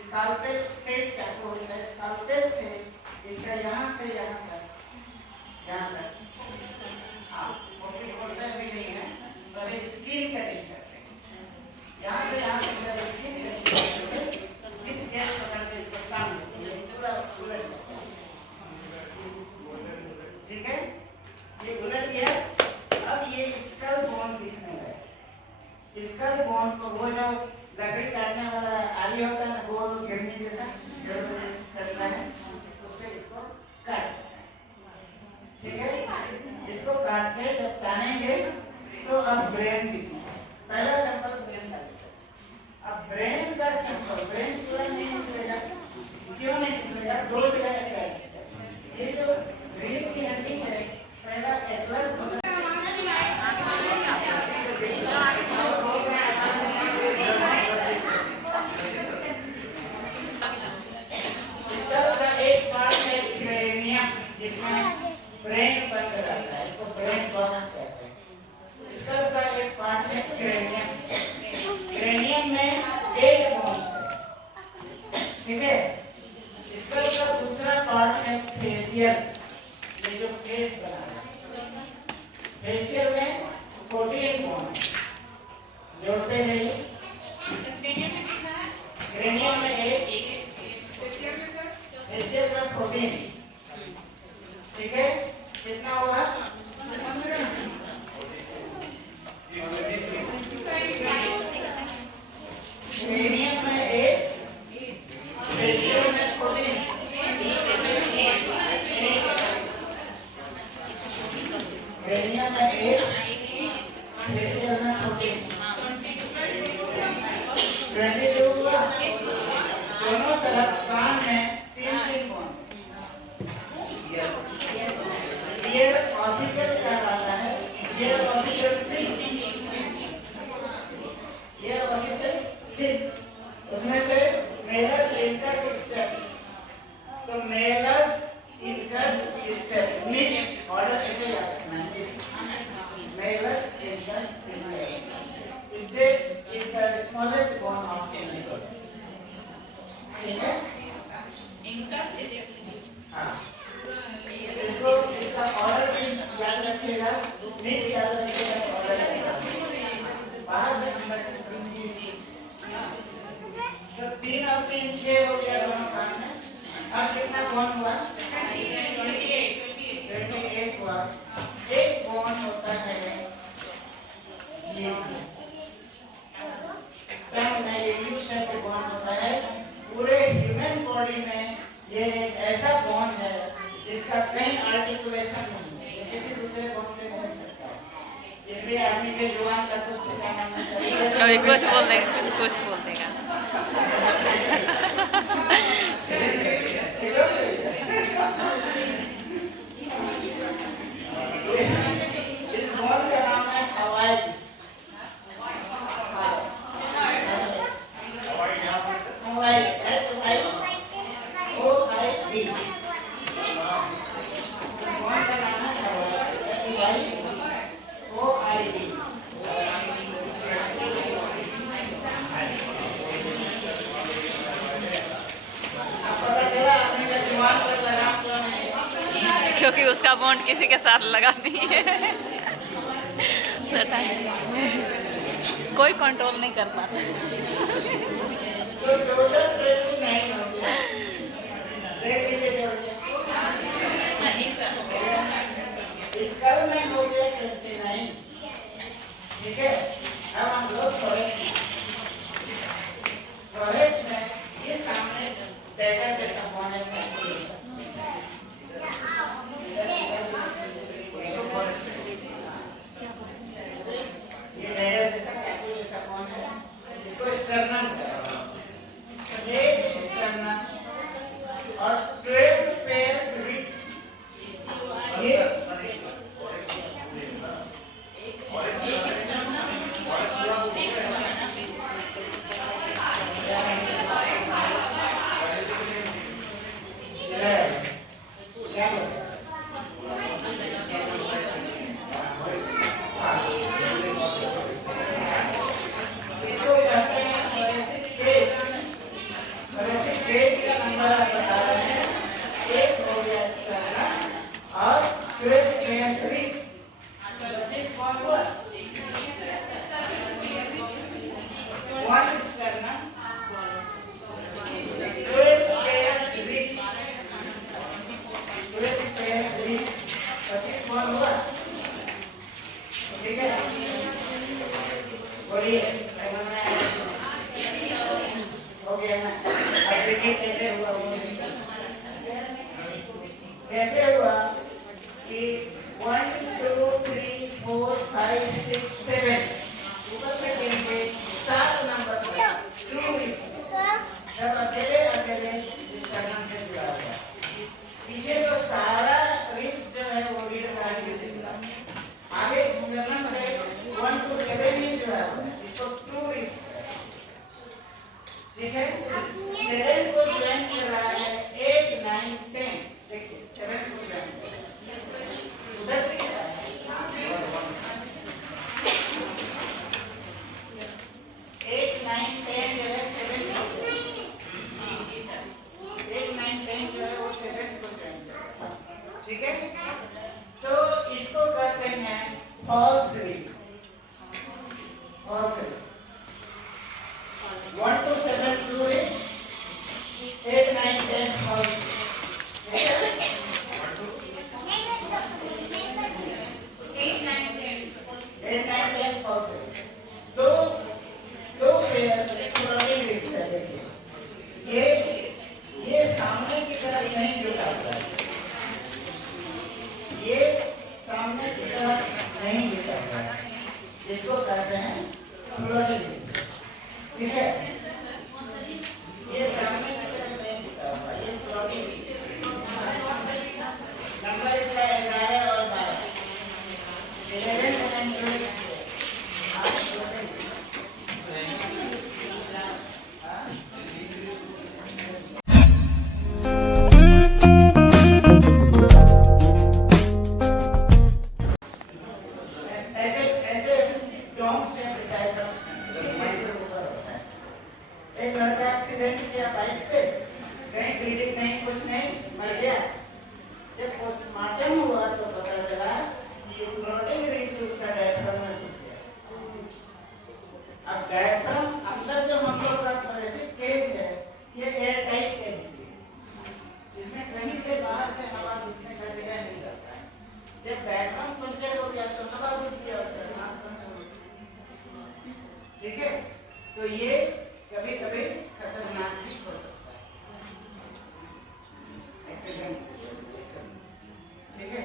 स्काल्पेल तेज चाकू होता है, स्काल्पेल से इसका यहाँ से यहाँ तक, यहाँ तक हाँ मोटी होता भी नहीं है, पर स्किन कटिंग करते हैं। यहाँ से यहाँ तक जब स्किन कटिंग करते हैं, गैस पकड़ के इसको काम पूरा उलट, ठीक है, ये उलट गया। अब ये स्कल बोन दिखने लगा। स्कल बोन को वो जो लकड़ी काटने वाला आरी होता है ना, गोल गिरनी जैसा जो कटना है, उससे इसको काट, ठीक है। इसको काट के जब टानेंगे तो अब ब्रेन दिखना है। पहला सैंपल ब्रेन का दिखा। अब ब्रेन का सैंपल, ब्रेन पूरा नहीं निकलेगा। क्यों नहीं निकलेगा? दो जगह अटैच है। ये जो ब्रेन की हड्डी है, पहला एटलस ब्रेन बंद रहता है, इसको ब्रेन बॉक्स कहते हैं। स्कल का एक पार्ट है क्रेनियम। क्रेनियम में 8 बोन्स है, ठीक है। स्कल का दूसरा पार्ट है फेशियल, ये जो फेस बना है। फेशियल में 14 बोन है, जोड़ते जाइए। क्रेनियम में 8, फेशियल में 14, ठीक है। कितना होगा? क्रेनियम में 8, फेशियल में 14, क्रेनियम में 8, फेशियल में 14, 22 हुआ। दोनों तरफ कान में 3-3 बोन। ये ऑसिकल कहलाता है। ये ऑसिकल 6, ये ऑसिकल 6, उसमें से मेलस इनकस स्टेप्स। तो Malus incus steps, miss order ऐसे याद रखना है, miss Malus incus steps. Step is the smallest bone of the neck, ठीक है। इनकस स्टेप्स, हाँ, इसको इसका ऑर्डर भी याद रखिएगा, मिस याद रखिएगा, ऑर्डर बाहर से नंबर 20। तो 3 और 3 6 हो गया दोनों कान में। अब कितना बोन हुआ? 28 हुआ। एक बोन होता है जीभ में, टंग में ये यू शेप बोन होता है। पूरे ह्यूमन बॉडी में ये एक ऐसा बोन है जिसका कहीं आर्टिकुलेशन नहीं है, ये किसी दूसरे बोन से नहीं सकता है। इसलिए आदमी के जुबान का कुछ ठिकाना नहीं है, कभी कुछ बोल देगा, कुछ बोल देगा। इस बोन का नाम है हवाई। क्योंकि उसका बॉन्ड किसी के साथ लगा नहीं है। कोई कंट्रोल नहीं कर पाता। स्कल में हो गया 29, ठीक है। अब हम लोग थोरेक्स में ये सामने डैगर जैसा बोन है, चाकू जैसा। ये डैगर जैसा चाकू जैसा बोन है, इसको स्टर्नम कहते हैं। बार आप बता रहे हैं, एक हो गया स्टर्नम और 12 पेयर्स रिब्स, 25 कौन हुआ? 1 स्टर्नम, 12 पेयर्स रिब्स, 12 पेयर्स रिब्स, 25 कौन हुआ? ठीक है, बोलिए, समझ में आया? हो गया ना? अब देखिए कैसे हुआ वो। कैसे हुआ कि 1 2 3 4 5 6 7 ऊपर से गिनके 7 नंबर पर 2 रिब्स जब अकेले अकेले स्टर्नम से जुड़ा हुआ, पीछे तो सारा रिब्स जो है वो रीढ़ की हड्डी से जुड़ा, आगे स्टर्नम से 1 to 7 ही जुड़ा हुआ है, इसको 2 रिब्स है। ठीक है, 7 को ज्वाइन कर रहा है 8 9 10, देखिए 7 को ज्वाइन कर रहा है, उधर दिख रहा है 8 9 10 जो है 7 को ज्वाइन, 8 9 10 जो है वो 7 को ज्वाइन कर रहा है। ठीक है, तो इसको कहते हैं false rib, false rib. 1 to 7 2 is 8 9 10 false. 8 9 10 false. दो पेयर फ्लोटिंग रिब्स है, देखिए ये सामने की तरफ नहीं झुका हुआ है, ये सामने की तरफ नहीं झुका हुआ है, इसको कहते हैं फ्लोटिंग रिब्स। ठीक है, ये सामने की तरफ नहीं झुका हुआ, ये फ्लोटिंग रिब्स। नंबर इसका 11 और 12, 11 सेकंड फ्लोटिंग रिब्स। ऐसे ऐसे डोम से टाइप का एक लड़का एक्सीडेंट किया बाइक से, कहीं ब्लीडिंग नहीं, कुछ नहीं, मर गया। जब पोस्टमार्टम हुआ तो पता चला कि फ्लोटिंग रिब्स उसका डायफ्राम में घुस गया। अब डायफ्राम अंदर जो हम लोग का थोरेसिक केज है, ये एयर टाइट कैविटी है, इसमें कहीं से बाहर से हवा घुसने का जगह नहीं रहता है। जब डायफ्राम पंचर हो गया तो हवा घुस गया, उसका सांस बंद हो गया। ठीक है, तो ये कभी कभी खतरनाक भी हो सकता है, एक्सीडेंट। ठीक है,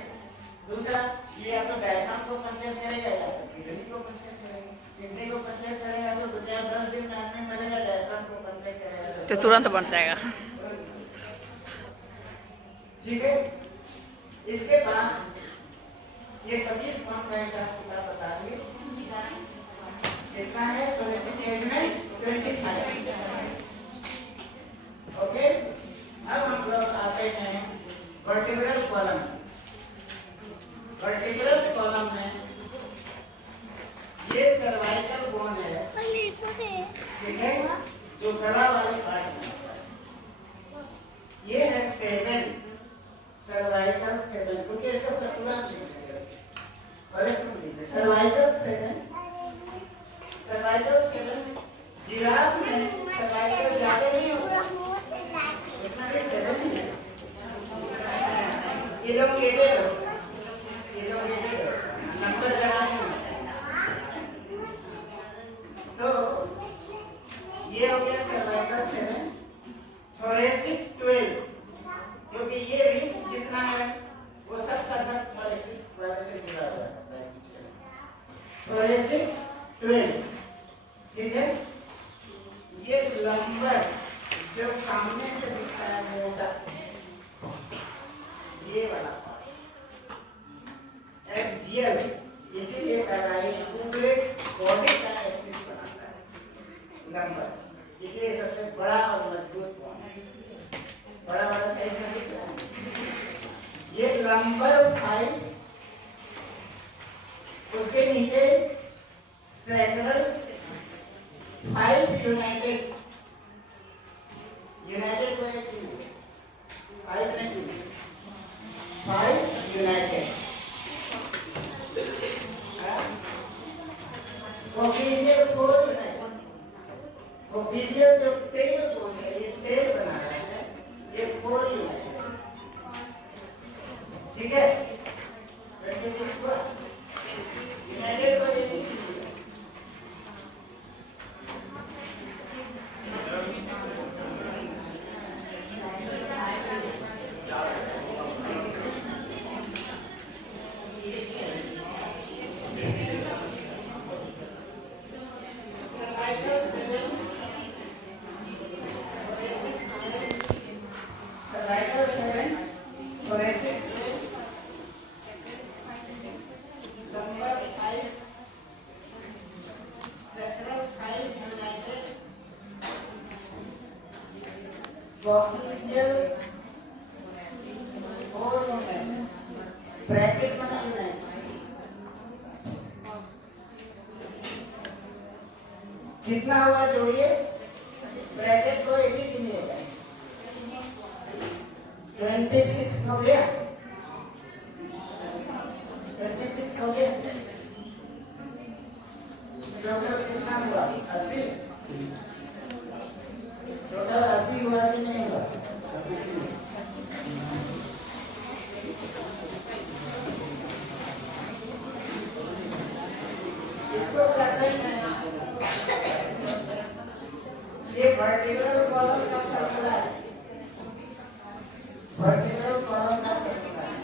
दूसरा ये या तो डायफ्राम को पंचर करेगा या तो किडनी को पंचर करेगा। किडनी को पंचर करेगा तो 10 दिन में आदमी मरेगा, डायफ्राम को पंचर करेगा तो तुरंत बन जाएगा। ठीक है, इसके बाद ये 25 कौन का हिसाब किताब बता दिए कितना है, तो इसी केज में 25। ओके, अब हम लोग आते हैं वर्टिब्रल कॉलम। वर्टिब्रल कॉलम में ये सर्वाइकल बोन है, ठीक है, जो गला वाले पार्ट में होता है। ये है 7 सर्वाइकल 7, क्योंकि इसका पतला नहीं है। और सुन लीजिए, सर्वाइकल 7 जिराफ में सर्वाइकल ज्यादा नहीं होता, इसमें भी 7 ही है, इलोंगेटेड होता है, नंबर ज्यादा नहीं होता। तो ये हो गया सर्वाइकल 7। थोरेसिक 12, क्योंकि ये रिब्स जितना है वो सब का सब थोरेसिक वाले से जुड़ा हुआ है। थोरेसिक 12, ठीक है, ये लंबर जो सामने से दिखता है मोटा, ये वाला पार्ट एक्सियल, इसीलिए कह रहा है पूरे बॉडी का एक्सिस बनाता है लंबर, इसलिए सबसे बड़ा और मजबूत बोन है। बड़ा वाला साइज में दिख रहा है, ये लंबर 5, उसके नीचे सैक्रल 5 यूनाइटेड को एक कोक्सीजियल और ब्रैकेट बनाई जाए। कितना हुआ जो ये ब्रैकेट को एक ही दिन होगा 26 हो गया 26 हो गया। टोटल कितना हुआ 80 टोटल 80 हुआ कि नहीं हुआ। इसको कहते हैं ये वर्टिकल कॉलम का फॉर्मूला है। वर्टिकल कॉलम का फॉर्मूला है।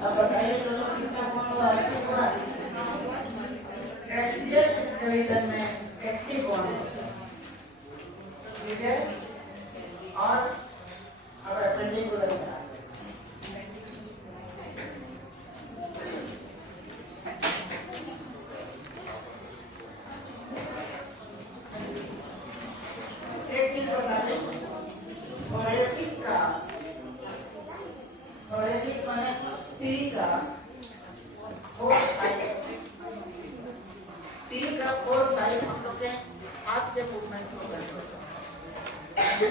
अब बताइए दोनों कितना कौन हुआ 80 हुआ। एक्सियल स्केलेटन में एक्टिव बॉन्ड ठीक है और अब एपेंडिकुलर में एक चीज बता दें थोरेसिक माने टी का 4 टी का 4 हम लोग के हाथ के मूवमेंट को करते हैं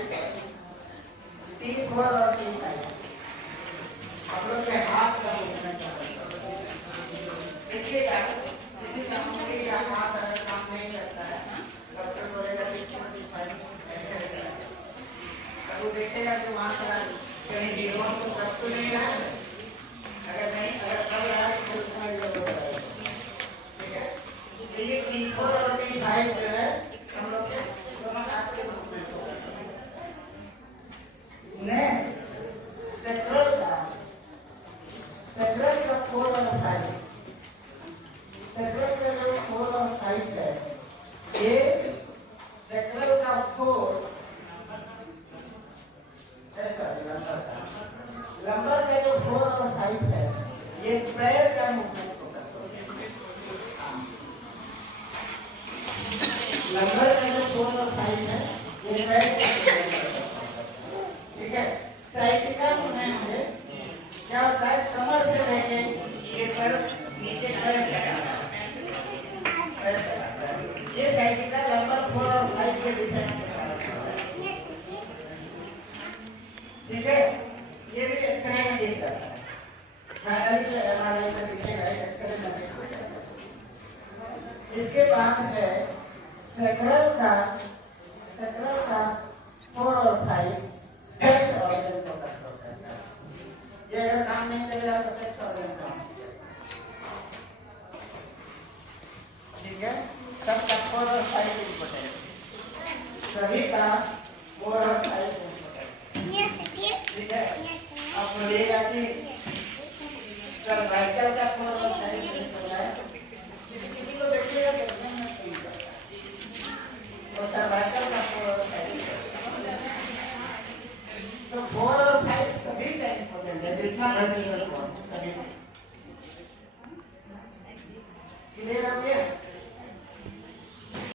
टी 4 और टी 5 हम लोग के हाथ का मूवमेंट करते हैं। देखिएगा किसी काम के लिए हाथ अगर काम नहीं करता है डॉक्टर बोलेगा कि ऐसे करें अब वो देखेगा कि वहाँ का कहीं न्यूरॉन को कट तो नहीं रहा है। अगर नहीं अगर कब रहा है तो उसमें भी हो जाएगा। ठीक है तो ये T4 और T5 जो है हम लोग के दोनों हाथ के मूवमेंट हो जाते हैं। नेक्स्ट सैक्रल का 4 और 5 सैक्रल का जो 4 और 5 है ये सैक्रल का 4 ऐसा लंबर का जो 4 और 5 है ये पैर का मूवमेंट को करता है। लंबर का जो 4 और 5 है ये पैर का मूवमेंट करता है। ठीक है साइटिका सुने होंगे क्या होता है कमर से लेके ये पैर नीचे पैर तक आता है। ये साइटिका लंबर 4 और 5 के डिफेक्ट के कारण ठीक है ये भी एक्सरे में दिख जाता है। फाइनली से एमआरआई में दिखेगा एक्सरे में दिख जाता है। इसके बाद है सैक्रल का 4 और 5 सेक्स ऑर्गन को कंट्रोल करता है। ये अगर काम नहीं करेगा तो सेक्स ऑर्गन काम ठीक है सबका 4 और 5 इंपॉर्टेंट सभी का 4 और 5 ठीक है आप बोलिएगा कि सर्वाइकल का 4 और 5 है किसी को देखिएगा कि नहीं और सर्वाइकल का 4 और 5 तो 4 और 5 सभी का इंपॉर्टेंट है जितना वर्टिकल